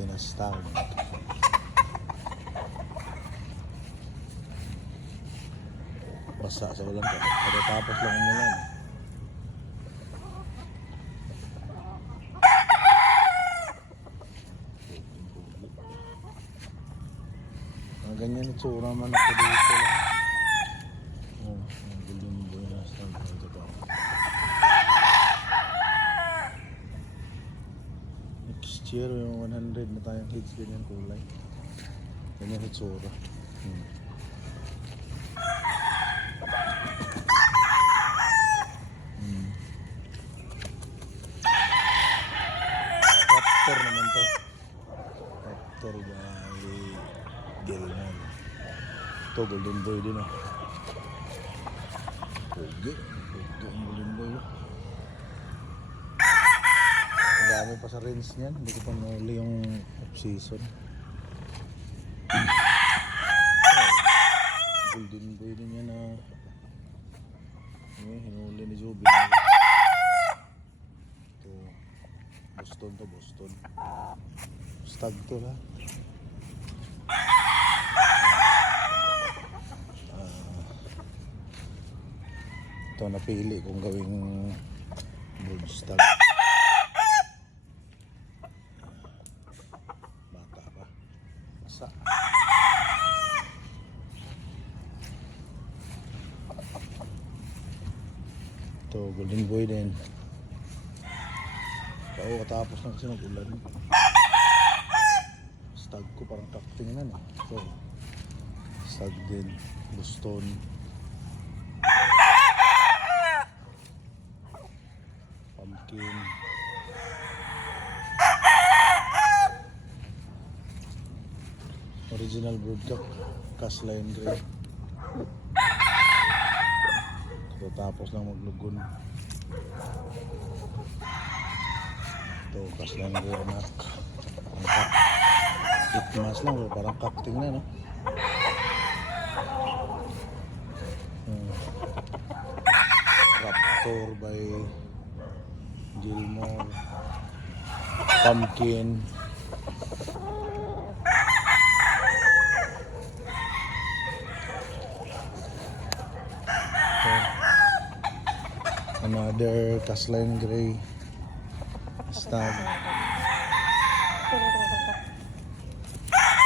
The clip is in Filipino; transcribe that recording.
Malaki na stag. Basa sa ulan. Pagkatapos lang umulan. Ganyan itsura man ako dito lang. Oh, ang gulimboy na stag. Next year, yung 100 na tayong hits ganyan kulay. Ganyan itsura. Raptor naman to. Raptor by Gilman. Ito, golden boy din ah. Pogi. Pogi ang golden boy. Ang dami pa sa range niyan. Hindi ko pa nahuli yung off-season. Golden boy din yan ah. Hinuli ni Joby. Ito. Boston to, Boston. Stag to lah. Ito napili kung gawing brood stag. Bata pa. Masa. Ito golden boy din. Katapos na kasi nag-ulan. Stag ko parang cacting na. Ito stag din. Boston. Pumpkin. Original broodcock. Cast line gray. Tapos lang maglugon. Ito cast line gray anak. 8 months lang. Parang cacting na no. Raptor by Gilmore. Pumpkin. Another cast line gray stag.